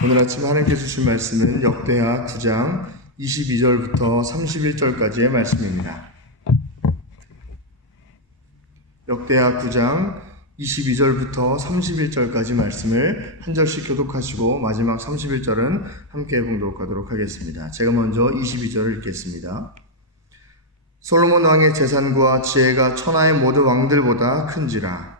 오늘 아침 하나님께 주신 말씀은 역대하 9장 22절부터 31절까지의 말씀입니다. 역대하 9장 22절부터 31절까지 말씀을 한 절씩 교독하시고 마지막 31절은 함께 봉독하도록 하겠습니다. 제가 먼저 22절을 읽겠습니다. 솔로몬 왕의 재산과 지혜가 천하의 모든 왕들보다 큰지라.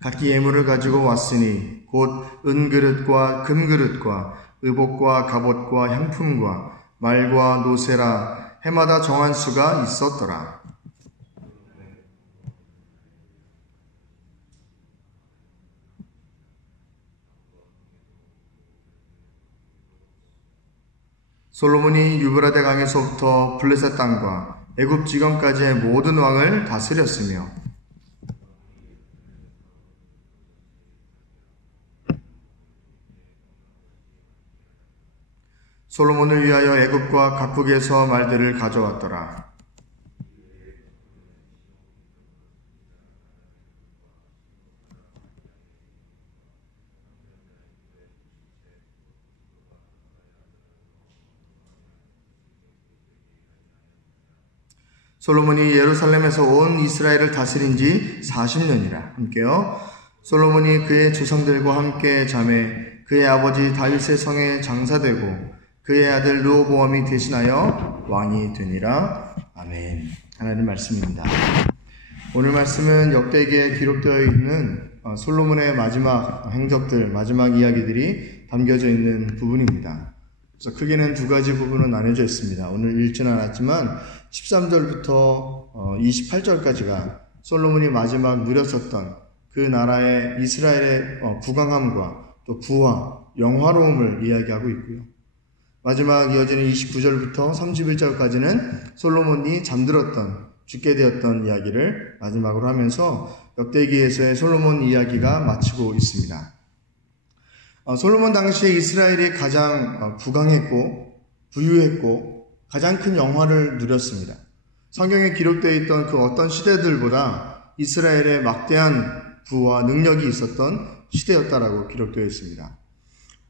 각기 예물을 가지고 왔으니 곧 은그릇과 금그릇과 의복과 갑옷과 향품과 말과 노새라 해마다 정한 수가 있었더라. 솔로몬이 유브라데 강에서부터 블레셋 땅과 애굽 지경까지의 모든 왕을 다스렸으며 솔로몬을 위하여 애굽과 각국에서 말들을 가져왔더라. 솔로몬이 예루살렘에서 온 이스라엘을 다스린 지 40년이라. 함께요. 솔로몬이 그의 조상들과 함께 자매 그의 아버지 다윗의 성에 장사되고 그의 아들 르호보암이 대신하여 왕이 되니라. 아멘. 하나님 말씀입니다. 오늘 말씀은 역대기에 기록되어 있는 솔로몬의 마지막 행적들, 마지막 이야기들이 담겨져 있는 부분입니다. 그래서 크게는 두 가지 부분으로 나뉘어져 있습니다. 오늘 읽지는 않았지만 13절부터 28절까지가 솔로몬이 마지막 누렸었던 그 나라의 이스라엘의 부강함과 또 부와 영화로움을 이야기하고 있고요. 마지막 이어지는 29절부터 31절까지는 솔로몬이 잠들었던, 죽게 되었던 이야기를 마지막으로 하면서 역대기에서의 솔로몬 이야기가 마치고 있습니다. 솔로몬 당시에 이스라엘이 가장 부강했고 부유했고 가장 큰 영화를 누렸습니다. 성경에 기록되어 있던 그 어떤 시대들보다 이스라엘의 막대한 부와 능력이 있었던 시대였다라고 기록되어 있습니다.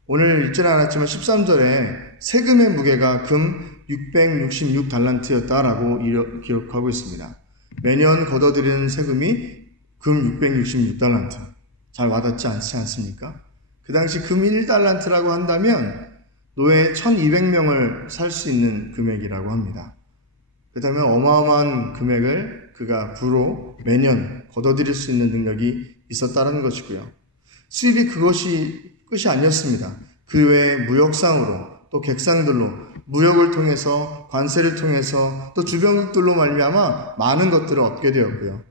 오늘 읽지는 않았지만 13절에 세금의 무게가 금 666달란트였다라고 기록하고 있습니다. 매년 걷어들이는 세금이 금 666달란트. 잘 와닿지 않지 않습니까? 그 당시 금 1달란트라고 한다면 노예 1200명을 살 수 있는 금액이라고 합니다. 그렇다면 어마어마한 금액을 그가 부로 매년 걷어들일 수 있는 능력이 있었다는 것이고요. 수입이 그것이 끝이 아니었습니다. 그 외에 무역상으로 또 객상들로 무역을 통해서 관세를 통해서 또 주변국들로 말미암아 많은 것들을 얻게 되었고요.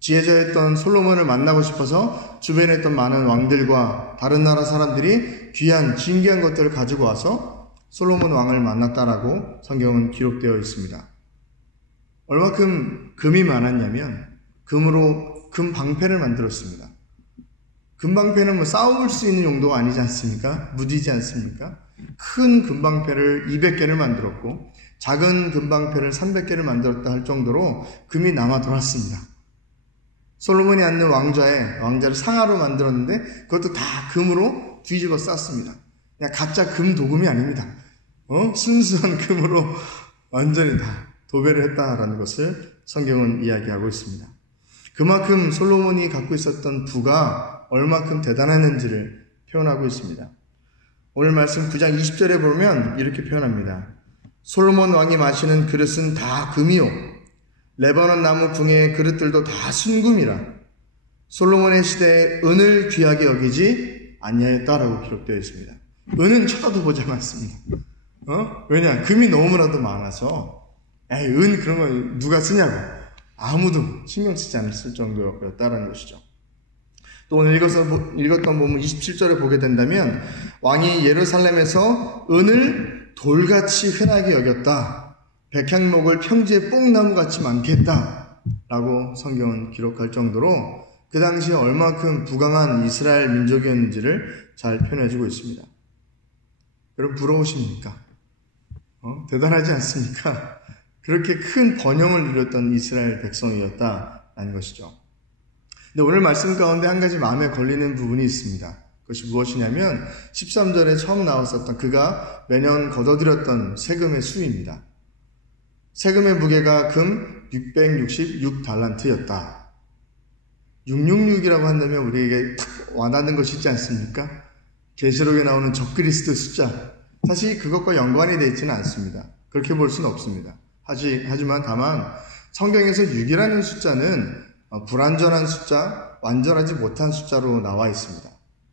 지혜자였던 솔로몬을 만나고 싶어서 주변에 있던 많은 왕들과 다른 나라 사람들이 귀한 진귀한 것들을 가지고 와서 솔로몬 왕을 만났다라고 성경은 기록되어 있습니다. 얼마큼 금이 많았냐면 금으로 금 방패를 만들었습니다. 금방패는 싸움을 수 있는 용도가 아니지 않습니까? 무디지 않습니까? 큰 금방패를 200개를 만들었고 작은 금방패를 300개를 만들었다 할 정도로 금이 남아 돌았습니다. 솔로몬이 앉는 왕자를 상아로 만들었는데 그것도 다 금으로 뒤집어 쌌습니다. 그냥 가짜 금 도금이 아닙니다. 순수한 금으로 완전히 다 도배를 했다라는 것을 성경은 이야기하고 있습니다. 그만큼 솔로몬이 갖고 있었던 부가 얼마큼 대단했는지를 표현하고 있습니다. 오늘 말씀 9장 20절에 보면 이렇게 표현합니다. 솔로몬 왕이 마시는 그릇은 다 금이요 레바논 나무 궁의 그릇들도 다 순금이라. 솔로몬의 시대에 은을 귀하게 여기지 아니하였다라고 기록되어 있습니다. 은은 쳐다도 보지 않았습니다. 왜냐? 금이 너무나도 많아서 은 그런 거 누가 쓰냐고 아무도 신경 쓰지 않았을 정도였다라는 것이죠. 또 오늘 읽었던 본문 27절에 보게 된다면 왕이 예루살렘에서 은을 돌같이 흔하게 여겼다. 백향목을 평지에 뽕나무같이 많게 했다. 라고 성경은 기록할 정도로 그 당시에 얼마큼 부강한 이스라엘 민족이었는지를 잘 표현해주고 있습니다. 여러분 부러우십니까? 대단하지 않습니까? 그렇게 큰 번영을 이뤘던 이스라엘 백성이었다라는 것이죠. 근데 오늘 말씀 가운데 한 가지 마음에 걸리는 부분이 있습니다. 그것이 무엇이냐면 13절에 처음 나왔었던 그가 매년 거둬들였던 세금의 수입니다. 세금의 무게가 금 666달란트였다. 666이라고 한다면 우리에게 탁 와닿는 것이 있지 않습니까? 계시록에 나오는 적그리스도 숫자. 사실 그것과 연관이 되어 있지는 않습니다. 그렇게 볼 수는 없습니다. 하지만 다만 성경에서 6이라는 숫자는 불완전한 숫자, 완전하지 못한 숫자로 나와 있습니다.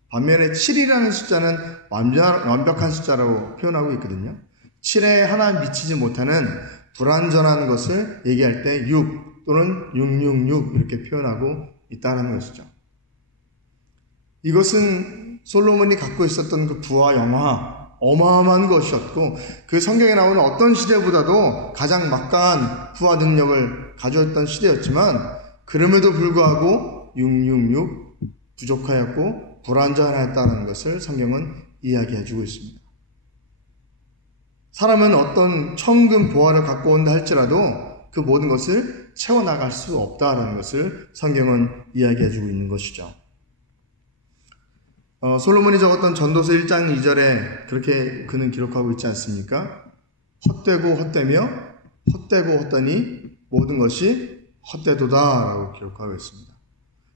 반면에 7이라는 숫자는 완벽한 숫자라고 표현하고 있거든요. 7에 하나 미치지 못하는 불완전한 것을 얘기할 때 6 또는 666 이렇게 표현하고 있다는 것이죠. 이것은 솔로몬이 갖고 있었던 그 부와 영화, 어마어마한 것이었고 그 성경에 나오는 어떤 시대보다도 가장 막강한 부와 능력을 가져왔던 시대였지만 그럼에도 불구하고 666 부족하였고 불완전하였다는 것을 성경은 이야기해주고 있습니다. 사람은 어떤 천금 보화를 갖고 온다 할지라도 그 모든 것을 채워나갈 수 없다는 것을 성경은 이야기해주고 있는 것이죠. 솔로몬이 적었던 전도서 1장 2절에 그렇게 그는 기록하고 있지 않습니까? 헛되고 헛되며 헛되고 헛되니 모든 것이 헛되도다 라고 기록하고 있습니다.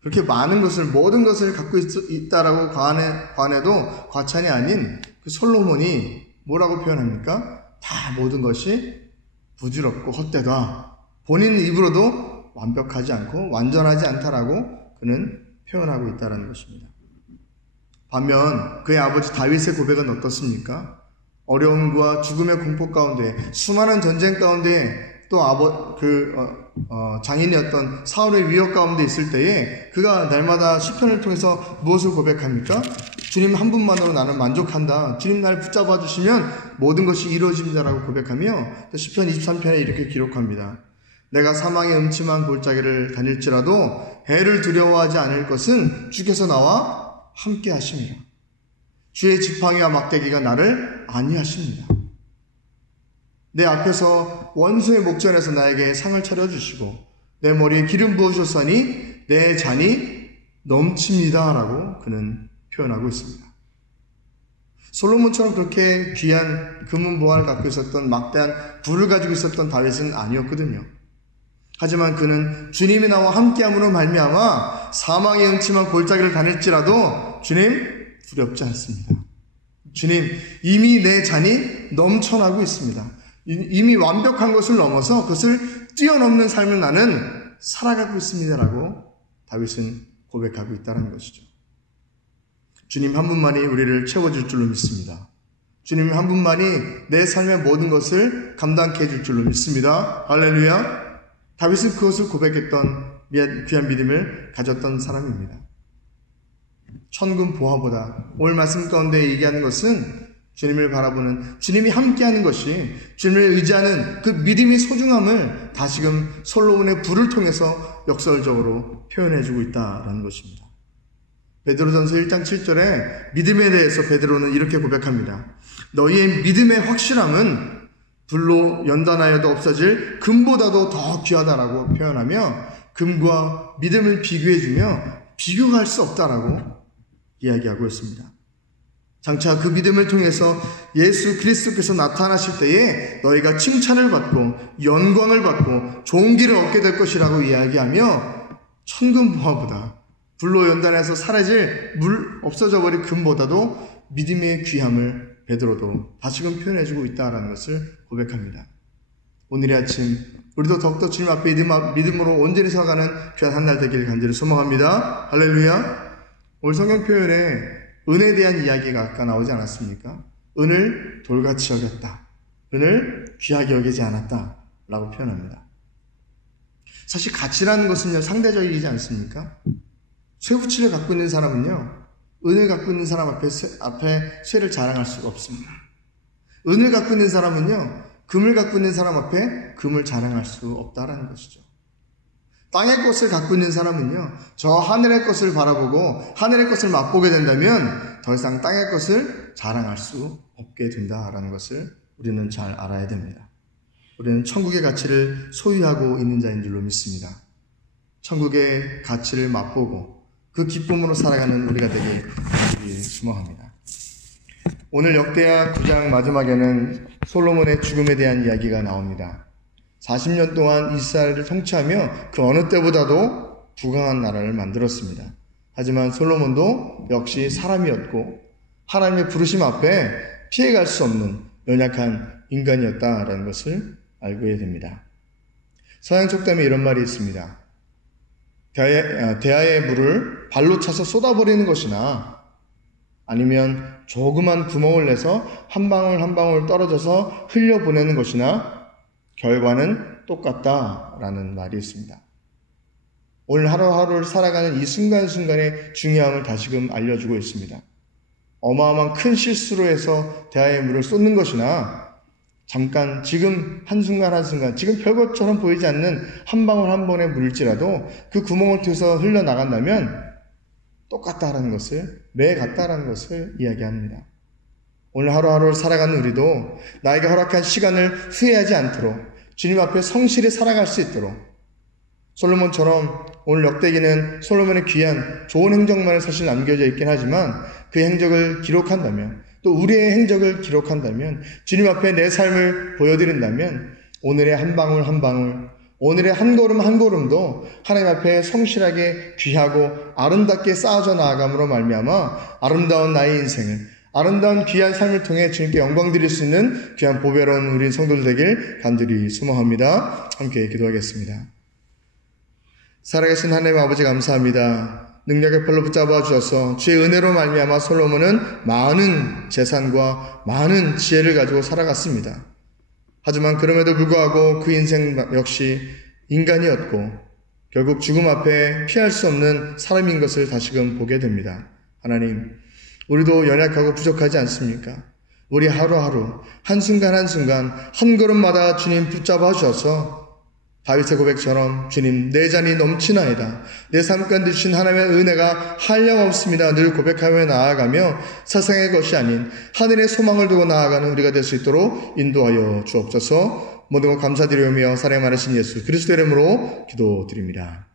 그렇게 많은 것을 모든 것을 갖고 있다라고 관해도 과찬이 아닌 그 솔로몬이 뭐라고 표현합니까? 다 모든 것이 부질없고 헛되다. 본인 입으로도 완벽하지 않고 완전하지 않다라고 그는 표현하고 있다는 것입니다. 반면 그의 아버지 다윗의 고백은 어떻습니까? 어려움과 죽음의 공포 가운데 수많은 전쟁 가운데 또 장인이었던 사울의 위협 가운데 있을 때에 그가 날마다 시편을 통해서 무엇을 고백합니까? 주님 한 분만으로 나는 만족한다. 주님 날 붙잡아 주시면 모든 것이 이루어집니다라고 고백하며 시편 23편에 이렇게 기록합니다. 내가 사망의 음침한 골짜기를 다닐지라도 해를 두려워하지 않을 것은 주께서 나와 함께 하십니다. 주의 지팡이와 막대기가 나를 안위하십니다. 내 앞에서 원수의 목전에서 나에게 상을 차려주시고 내 머리에 기름 부으셨으니 내 잔이 넘칩니다 라고 그는 표현하고 있습니다. 솔로몬처럼 그렇게 귀한 금은보화를 갖고 있었던 막대한 부를 가지고 있었던 다윗은 아니었거든요. 하지만 그는 주님이 나와 함께함으로 말미암아 사망의 음침한 골짜기를 다닐지라도 주님 두렵지 않습니다. 주님 이미 내 잔이 넘쳐나고 있습니다. 이미 완벽한 것을 넘어서 그것을 뛰어넘는 삶을 나는 살아가고 있습니다라고 다윗은 고백하고 있다는 것이죠. 주님 한 분만이 우리를 채워줄 줄로 믿습니다. 주님 한 분만이 내 삶의 모든 것을 감당케 해줄 줄로 믿습니다. 할렐루야. 다윗은 그것을 고백했던 귀한 믿음을 가졌던 사람입니다. 천금 보화보다 오늘 말씀 가운데 얘기하는 것은 주님을 바라보는, 주님이 함께하는 것이, 주님을 의지하는 그 믿음의 소중함을 다시금 솔로몬의 불을 통해서 역설적으로 표현해주고 있다는 것입니다. 베드로전서 1장 7절에 믿음에 대해서 베드로는 이렇게 고백합니다. 너희의 믿음의 확실함은 불로 연단하여도 없어질 금보다도 더 귀하다라고 표현하며 금과 믿음을 비교해주며 비교할 수 없다라고 이야기하고 있습니다. 장차 그 믿음을 통해서 예수 그리스도께서 나타나실 때에 너희가 칭찬을 받고 영광을 받고 좋은 길을 얻게 될 것이라고 이야기하며 천금보화보다 불로 연단해서 사라질 없어져 버릴 금보다도 믿음의 귀함을 베드로도 다시금 표현해주고 있다는 것을 고백합니다. 오늘 아침 우리도 더욱더 주님 앞에 믿음으로 온전히 서가는 귀한 한 날 되기를 간절히 소망합니다. 할렐루야. 오늘 성경 표현에 은혜에 대한 이야기가 아까 나오지 않았습니까? 은을 돌같이 여겼다. 은을 귀하게 여기지 않았다 라고 표현합니다. 사실 가치라는 것은요 상대적이지 않습니까? 쇠붙이를 갖고 있는 사람은요 은을 갖고 있는 사람 앞에 쇠를 자랑할 수가 없습니다. 은을 갖고 있는 사람은요 금을 갖고 있는 사람 앞에 금을 자랑할 수 없다라는 것이죠. 땅의 것을 갖고 있는 사람은요 저 하늘의 것을 바라보고 하늘의 것을 맛보게 된다면 더 이상 땅의 것을 자랑할 수 없게 된다라는 것을 우리는 잘 알아야 됩니다. 우리는 천국의 가치를 소유하고 있는 자인 줄로 믿습니다. 천국의 가치를 맛보고 그 기쁨으로 살아가는 우리가 되길 소망합니다. 오늘 역대하 9장 마지막에는 솔로몬의 죽음에 대한 이야기가 나옵니다. 40년 동안 이스라엘을 통치하며 그 어느 때보다도 부강한 나라를 만들었습니다. 하지만 솔로몬도 역시 사람이었고 하나님의 부르심 앞에 피해갈 수 없는 연약한 인간이었다라는 것을 알게 됩니다. 서양 속담에 이런 말이 있습니다. 대야의 물을 발로 차서 쏟아버리는 것이나 아니면 조그만 구멍을 내서 한 방울 한 방울 떨어져서 흘려보내는 것이나 결과는 똑같다라는 말이 있습니다. 오늘 하루하루를 살아가는 이 순간순간의 중요함을 다시금 알려주고 있습니다. 어마어마한 큰 실수로 해서 대야의 물을 쏟는 것이나 잠깐 지금 한순간 한순간 지금 별것처럼 보이지 않는 한 방울 한 번의 물일지라도 그 구멍을 통해서 흘러나간다면 똑같다라는 것을, 매 같다라는 것을 이야기합니다. 오늘 하루하루를 살아가는 우리도 나에게 허락한 시간을 후회하지 않도록 주님 앞에 성실히 살아갈 수 있도록 솔로몬처럼 오늘 역대기는 솔로몬의 귀한 좋은 행적만을 사실 남겨져 있긴 하지만 그 행적을 기록한다면 또 우리의 행적을 기록한다면 주님 앞에 내 삶을 보여드린다면 오늘의 한 방울 한 방울 오늘의 한 걸음 한 걸음도 하나님 앞에 성실하게 귀하고 아름답게 쌓아져 나아감으로 말미암아 아름다운 나의 인생을 아름다운 귀한 삶을 통해 주님께 영광 드릴 수 있는 귀한 보배로운 우리 성도들 되길 간절히 소망합니다. 함께 기도하겠습니다. 살아계신 하나님 아버지 감사합니다. 능력의 팔로 붙잡아 주셔서 주의 은혜로 말미암아 솔로몬은 많은 재산과 많은 지혜를 가지고 살아갔습니다. 하지만 그럼에도 불구하고 그 인생 역시 인간이었고 결국 죽음 앞에 피할 수 없는 사람인 것을 다시금 보게 됩니다. 하나님, 우리도 연약하고 부족하지 않습니까? 우리 하루하루 한순간 한순간 한 걸음마다 주님 붙잡아 주셔서 다윗의 고백처럼 주님 내 잔이 넘치나이다. 내 삶 가운데 주신 하나님의 은혜가 한량없습니다. 늘 고백하며 나아가며 세상의 것이 아닌 하늘의 소망을 두고 나아가는 우리가 될 수 있도록 인도하여 주옵소서. 모든 것 감사드리며 사랑에 많으신 예수 그리스도의 이름으로 기도드립니다.